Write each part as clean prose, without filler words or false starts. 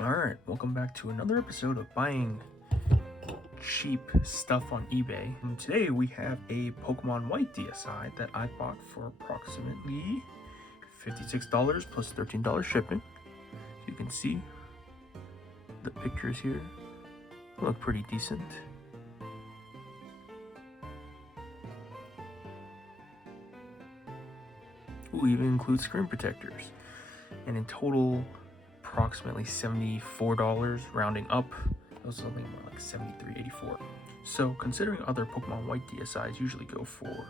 Alright, welcome back to another episode of buying cheap stuff on eBay. And today we have a Pokemon White DSi that I bought for approximately $56 plus $13 shipping. You can see the pictures here look pretty decent. We even include screen protectors, and in total approximately $74, rounding up. It was something more like $73.84. So considering other Pokemon White DSIs usually go for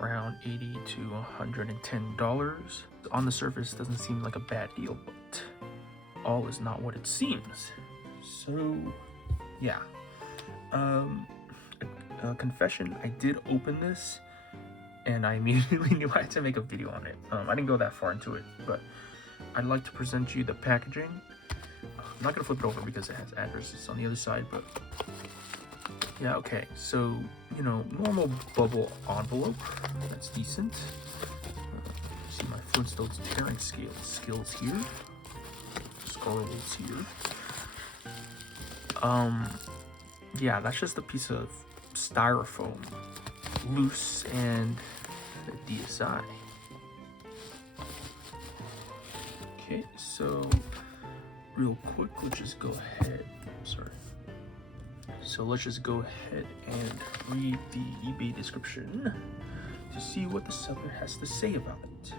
around $80 to $110, on the surface doesn't seem like a bad deal, but all is not what it seems. So yeah, a confession, I did open this and I immediately knew I had to make a video on it. I didn't go that far into it, but I'd like to present you the packaging. I'm not gonna flip it over because it has addresses on the other side, but yeah, okay. So, you know, normal bubble envelope, that's decent. See my Flintstones tearing skills here. Scarlet's here. Yeah, that's just a piece of styrofoam, loose, and a DSi. Okay, so real quick, let's just go ahead. So let's just go ahead and read the eBay description to see what the seller has to say about it.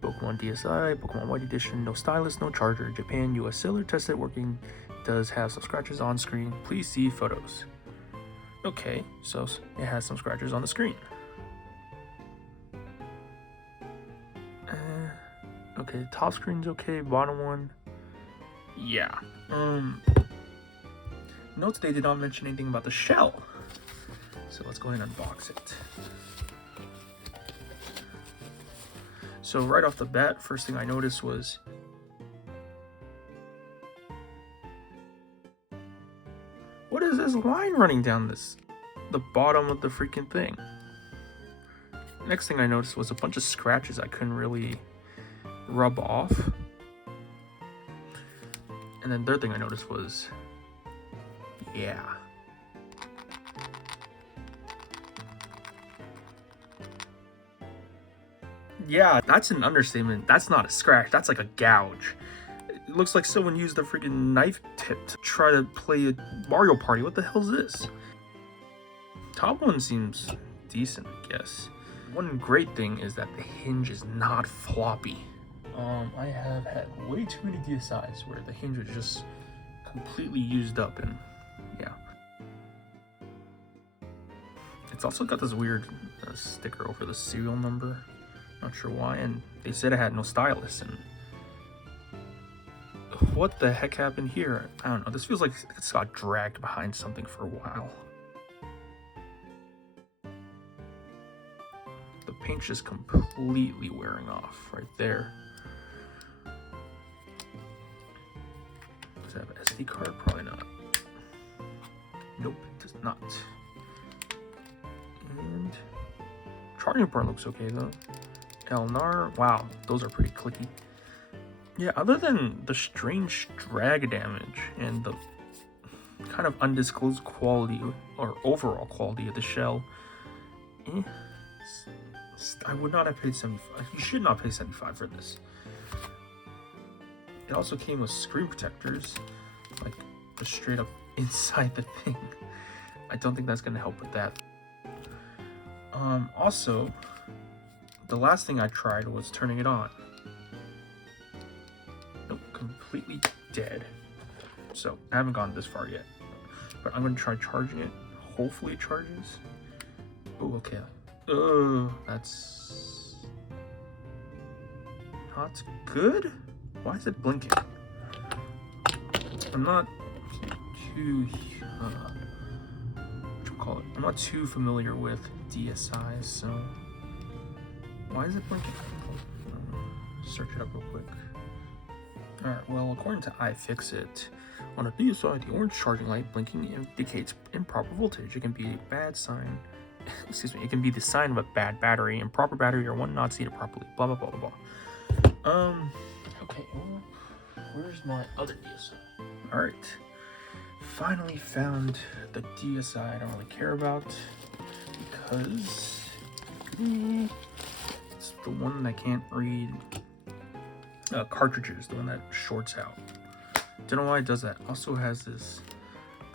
Pokemon DSi, Pokemon White Edition, no stylus, no charger. Japan, US seller, tested working, does have some scratches on screen. Please see photos. Okay, so it has some scratches on the screen. Okay, top screen's okay, bottom one, yeah. Notes they did not mention anything about the shell. So let's go ahead and unbox it. So right off the bat, first thing I noticed was what is this line running down the bottom of the freaking thing? Next thing I noticed was a bunch of scratches I couldn't really rub off. And then third thing I noticed was, yeah, that's an understatement. That's not a scratch, that's like a gouge. It looks like someone used a freaking knife tip to try to play a Mario Party. What the hell is this? Top one seems decent, I guess. One great thing is that the hinge is not floppy. I have had way too many DSIs where the hinge was just completely used up, and yeah. It's also got this weird sticker over the serial number. Not sure why, and they said it had no stylus, and what the heck happened here? I don't know. This feels like it's got dragged behind something for a while. The paint's just completely wearing off right there. Does it have an SD card? Probably not. Nope, it does not. And charging port looks okay though. Elnar, wow, those are pretty clicky. Yeah, other than the strange drag damage and the kind of undisclosed quality or overall quality of the shell, I would not have paid $75. You should not pay $75 for this. It also came with screen protectors, like just straight up inside the thing. I don't think that's gonna help with that. Also, the last thing I tried was turning it on. Nope, completely dead. So I haven't gone this far yet, but I'm gonna try charging it. Hopefully it charges. Oh, okay. That's not good. Why is it blinking? I'm not too I'm not too familiar with DSIs, so why is it blinking? Search it up real quick. Alright, well, according to iFixit, on a DSi, the orange charging light blinking indicates improper voltage. It can be a bad sign. Excuse me. It can be the sign of a bad battery, improper battery, or one not seated properly. Blah blah blah blah blah. Okay. Where's my other DSI? All right, finally found the DSI I don't really care about because it's the one I can't read cartridges, the one that shorts out. Don't know why it does that. Also has this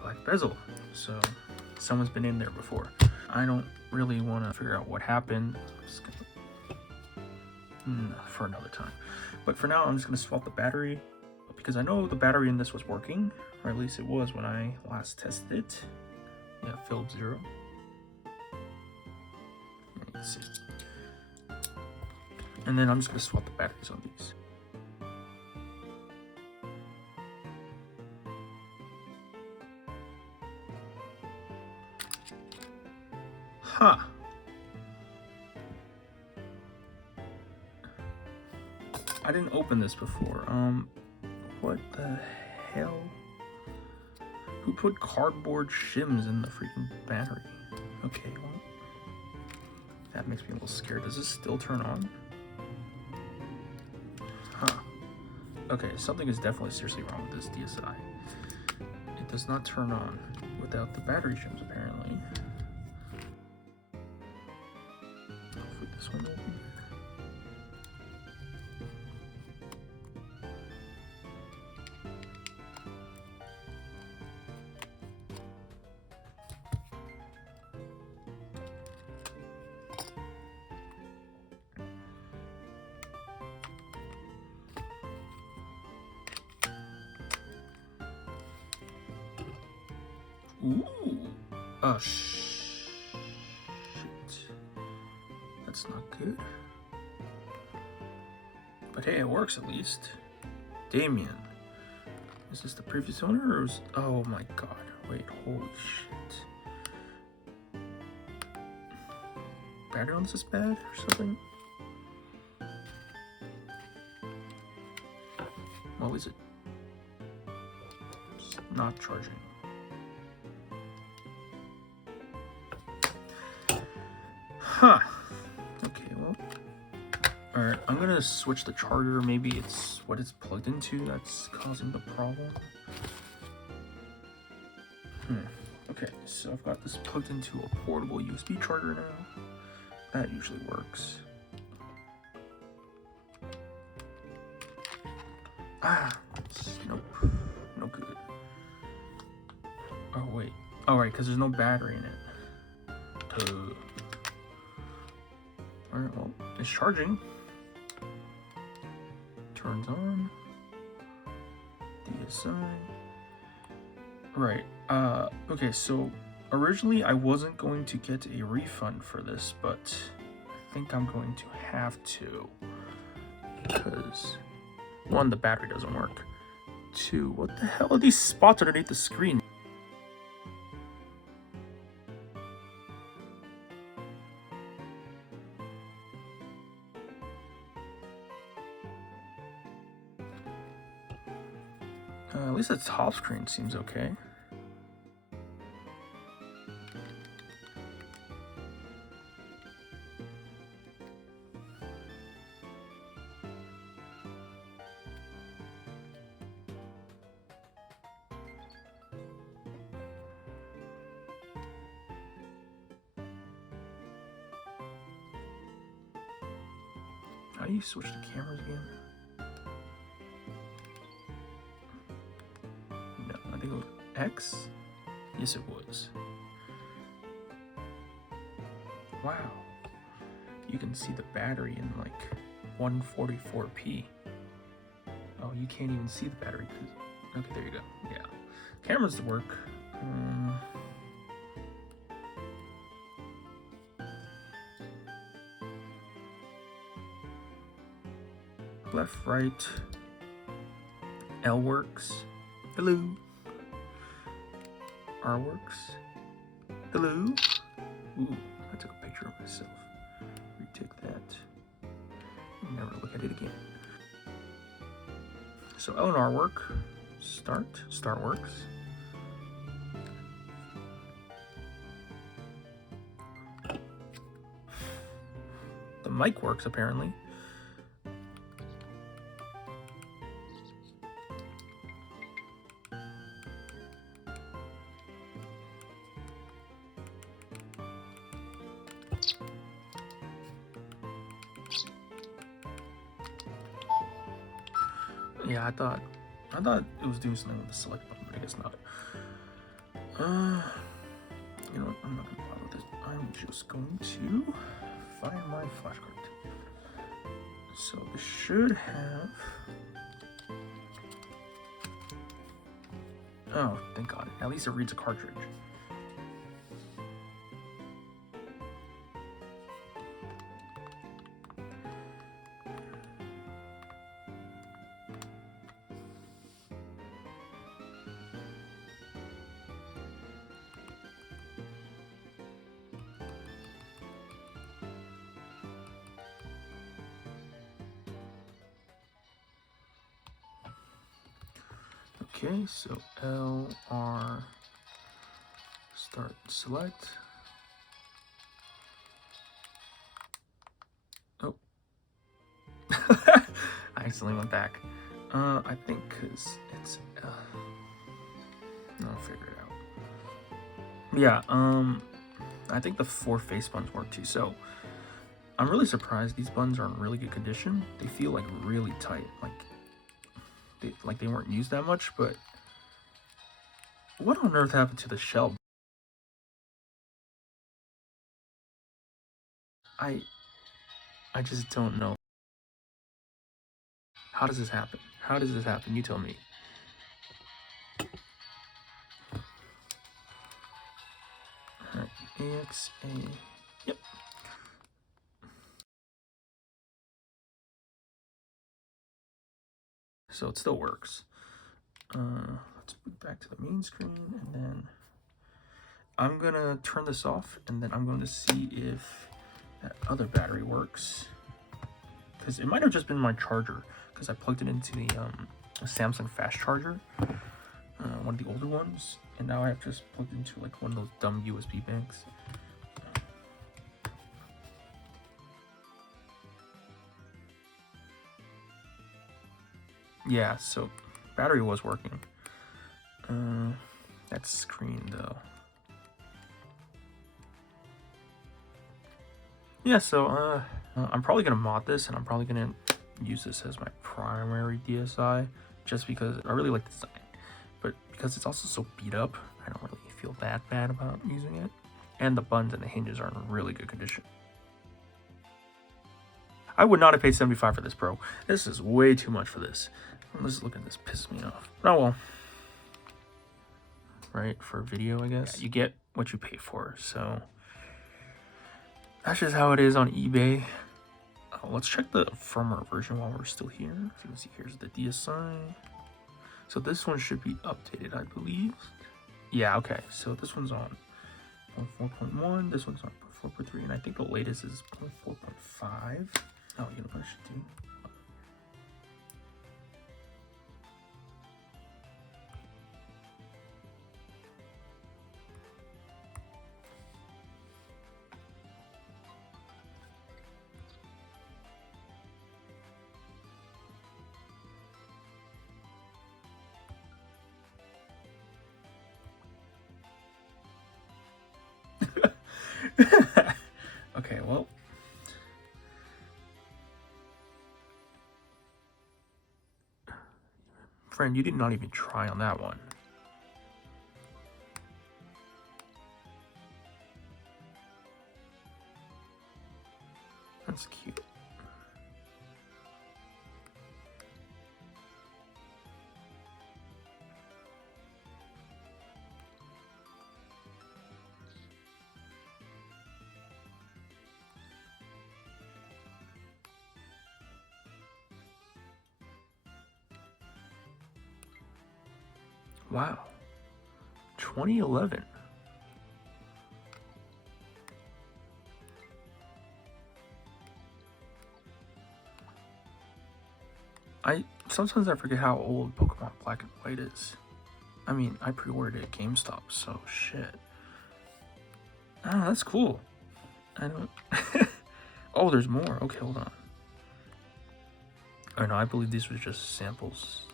black bezel, so someone's been in there before. I don't really want to figure out what happened. I'm just gonna for another time. But for now, I'm just gonna swap the battery because I know the battery in this was working, or at least it was when I last tested it. Yeah, filled 0. Let's see. And then I'm just gonna swap the batteries on these. Huh. I didn't open this before. What the hell? Who put cardboard shims in the freaking battery? Okay, well, that makes me a little scared. Does this still turn on? Huh. Okay, something is definitely seriously wrong with this DSI. It does not turn on without the battery shims, apparently. Hopefully this one will be. Ooh. Oh, shit. That's not good. But hey, it works at least. Damien. Is this the previous owner or is... Oh my god. Wait, holy shit. Battery on this is bad or something? Well, is it? It's not charging. Huh. Okay, well. Alright, I'm gonna switch the charger. Maybe it's what it's plugged into that's causing the problem. Okay, so I've got this plugged into a portable USB charger now. That usually works. Nope. No good. Oh, wait. Oh, right, because there's no battery in it. Alright, well, it's charging. Turns on. DSI. Right. Okay, so originally I wasn't going to get a refund for this, but I think I'm going to have to. Because, one, the battery doesn't work. Two, what the hell are these spots underneath the screen? At least the top screen seems okay. How do you switch the cameras again? No, I think it was X? Yes, it was. Wow. You can see the battery in like 144p. Oh, you can't even see the battery. Okay, there you go. Yeah. Cameras work. Left, right. L works. Hello. R works. Hello. Ooh, I took a picture of myself. Retake that. Never look at it again. So L and R work. Start. Start works. The mic works apparently. Yeah, I thought it was doing something with the select button, but I guess not. You know what? I'm not gonna bother with this. I'm just going to find my flashcard. So this should have. Oh, thank God! At least it reads a cartridge. Okay, so L, R, start, select. Oh. I accidentally went back. I think because it's, I'll figure it out. Yeah, I think the 4 face buttons work too, so I'm really surprised these buttons are in really good condition. They feel like really tight, like they weren't used that much, but what on earth happened to the shell? I just don't know. How does this happen? How does this happen? You tell me. Alright, AXA. Yep. So it still works. Let's move back to the main screen, and then I'm gonna turn this off, and then I'm going to see if that other battery works. Because it might have just been my charger, because I plugged it into the Samsung fast charger, one of the older ones, and now I've just plugged into like one of those dumb USB banks. Yeah, so battery was working. That screen though. Yeah, so I'm probably gonna mod this, and I'm probably gonna use this as my primary DSI, just because I really like the design. But because it's also so beat up, I don't really feel that bad about using it. And the buttons and the hinges are in really good condition. I would not have paid $75 for this, bro. This is way too much for this. Let's look at this, pisses me off. Oh well. Right, for a video, I guess. Yeah, you get what you pay for, so that's just how it is on eBay. Let's check the firmware version while we're still here. So you can see here's the DSI. So this one should be updated, I believe. Yeah, okay. So this one's on 4.1. This one's on 4.3, and I think the latest is 4.5. Oh, you know what I should do? Okay, well. Friend, you did not even try on that one. That's cute. Wow. 2011. Sometimes I forget how old Pokemon Black and White is. I mean, I pre-ordered it at GameStop, so shit. Oh, that's cool. I don't. Oh, there's more. Okay, hold on. Oh no, I believe these were just samples.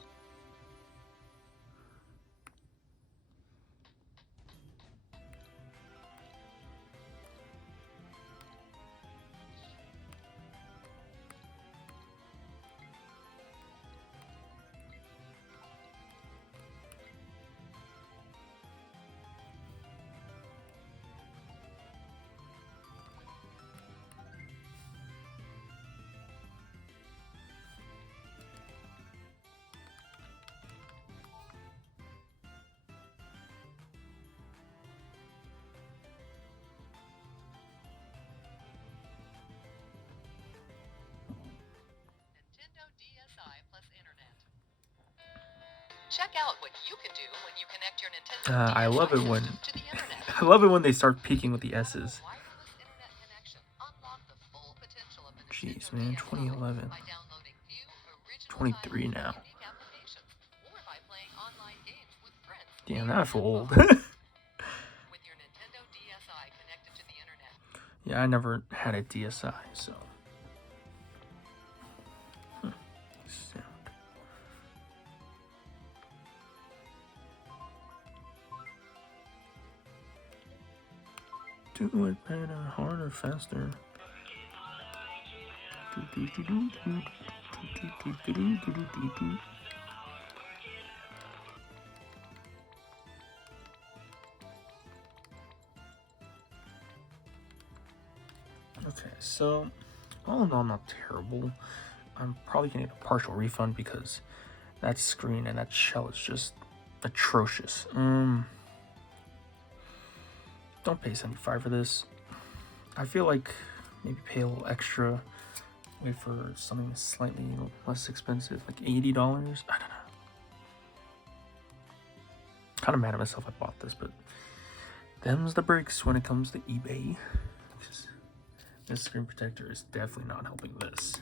Check out what you can do when you connect your Nintendo I love it when to the internet. I love it when they start peeking with the S's. Wireless internet connection. Unlock the full potential of the Jeez, Nintendo man, DSi 2011, by downloading new original 23 titles now. and unique applications, or by playing online games with friends. Damn, that's old. With your Nintendo DSi connected to the internet. Yeah, I never had a DSi, so. Sound. Do it better, harder, faster. Okay, so all in all, not terrible. I'm probably gonna get a partial refund because that screen and that shell is just atrocious. Don't pay $75 for this. I feel like maybe pay a little extra. Wait for something slightly less expensive, like $80. I don't know. Kind of mad at myself I bought this, but them's the breaks when it comes to eBay. This screen protector is definitely not helping this.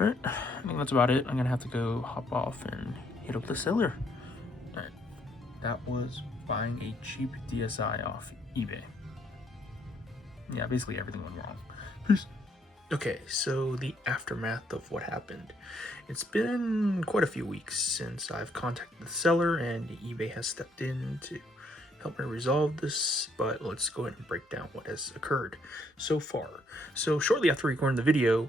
Alright, I think that's about it. I'm gonna have to go hop off and hit up the seller. Alright, that was buying a cheap DSi off eBay. Yeah, basically everything went wrong. Peace. Okay, so the aftermath of what happened. It's been quite a few weeks since I've contacted the seller and eBay has stepped in to help me resolve this, but let's go ahead and break down what has occurred so far. So shortly after recording the video,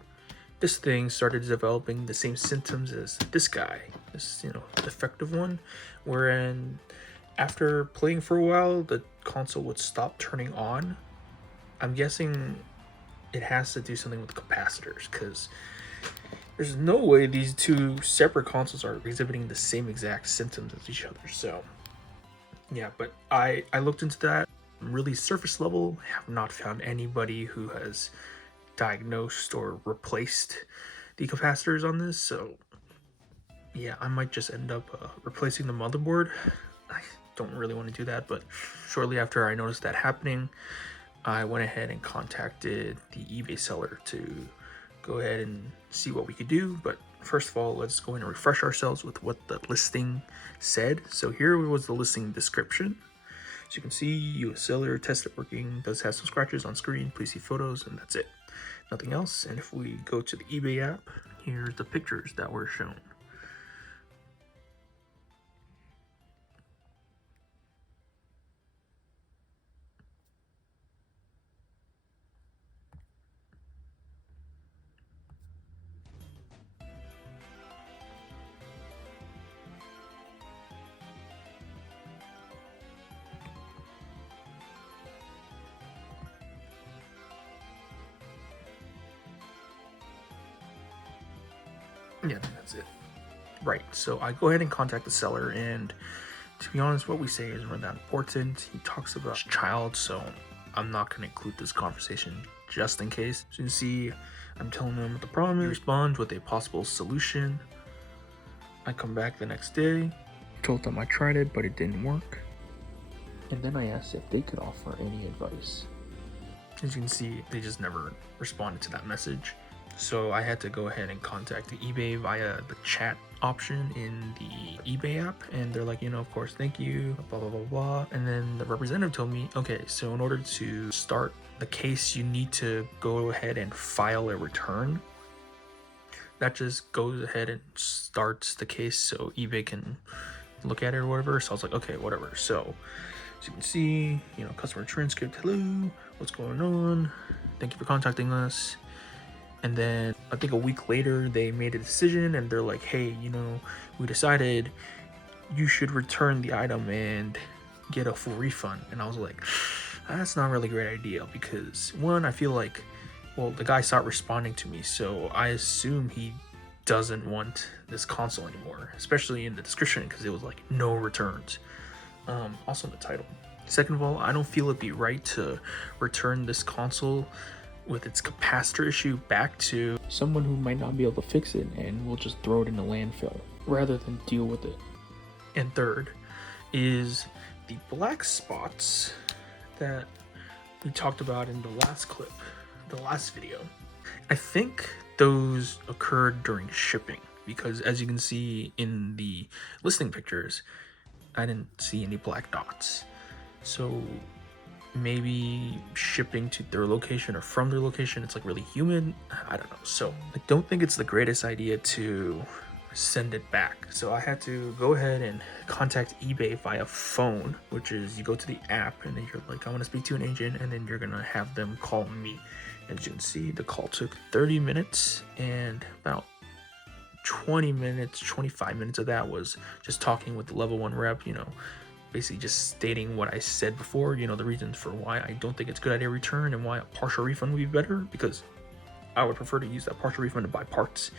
this thing started developing the same symptoms as this guy, this, defective one, wherein after playing for a while, the console would stop turning on. I'm guessing it has to do something with capacitors, because there's no way these two separate consoles are exhibiting the same exact symptoms as each other. So yeah, but I looked into that. Really surface level, have not found anybody who has diagnosed or replaced the capacitors on this. So yeah, I might just end up replacing the motherboard. I don't really want to do that, but shortly after I noticed that happening, I went ahead and contacted the eBay seller to go ahead and see what we could do. But first of all, let's go ahead and refresh ourselves with what the listing said. So here was the listing description. As you can see, US seller, tested working, does have some scratches on screen, please see photos, and that's it. Nothing else. And if we go to the eBay app, here's the pictures that were shown. Yeah, that's it. Right, so I go ahead and contact the seller, and to be honest, what we say isn't really that important. He talks about his child, so I'm not going to include this conversation just in case. So you can see, I'm telling him what the problem is. He responds with a possible solution. I come back the next day, told them I tried it, but it didn't work. And then I asked if they could offer any advice. As you can see, they just never responded to that message. So I had to go ahead and contact the eBay via the chat option in the eBay app. And they're like, of course, thank you, blah, blah, blah, blah. And then the representative told me, okay, so in order to start the case, you need to go ahead and file a return. That just goes ahead and starts the case so eBay can look at it or whatever. So I was like, okay, whatever. So as you can see, customer transcript, hello, what's going on? Thank you for contacting us. And then I think a week later, they made a decision and they're like, hey, we decided you should return the item and get a full refund. And I was like, that's not really a great idea because one, I feel like, well, the guy stopped responding to me. So I assume he doesn't want this console anymore, especially in the description because it was like no returns. Also in the title. Second of all, I don't feel it'd be right to return this console with its capacitor issue back to someone who might not be able to fix it and will just throw it in the landfill. rather than deal with it. And third is the black spots that we talked about in the last clip, the last video. I think those occurred during shipping because, as you can see in the listing pictures, I didn't see any black dots. So maybe shipping to their location or from their location, it's like really humid. I don't know. So I don't think it's the greatest idea to send it back. So I had to go ahead and contact eBay via phone, which is you go to the app and then you're like, I want to speak to an agent, and then you're gonna have them call me. As you can see, the call took 30 minutes, and about 20 minutes, 25 minutes of that was just talking with the level 1 rep, you know, basically just stating what I said before, you know, the reasons for why I don't think it's a good idea to return and why a partial refund would be better, because I would prefer to use that partial refund to buy parts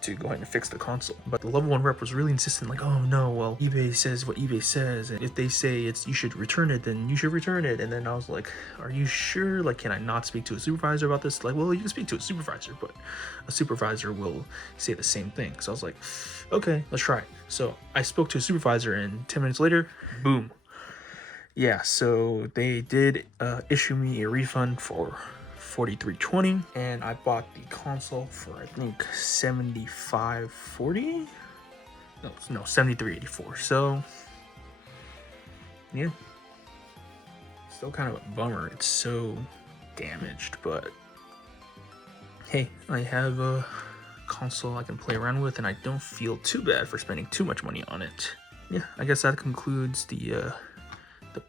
to go ahead and fix the console. But the level 1 rep was really insistent, like, oh no, well, eBay says what eBay says, and if they say it's you should return it, then you should return it. And then I was like, are you sure? Like, can I not speak to a supervisor about this? Like, well, you can speak to a supervisor, but a supervisor will say the same thing. So I was like, okay, let's try it. So I spoke to a supervisor, and 10 minutes later, boom. Yeah, so they did issue me a refund for $43.20, and I bought the console for I think $75.40. No, $73.84. So yeah, still kind of a bummer. It's so damaged, but hey, I have a console I can play around with, and I don't feel too bad for spending too much money on it. Yeah, I guess that concludes the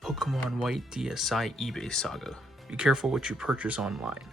Pokemon White DSi eBay saga. Be careful what you purchase online.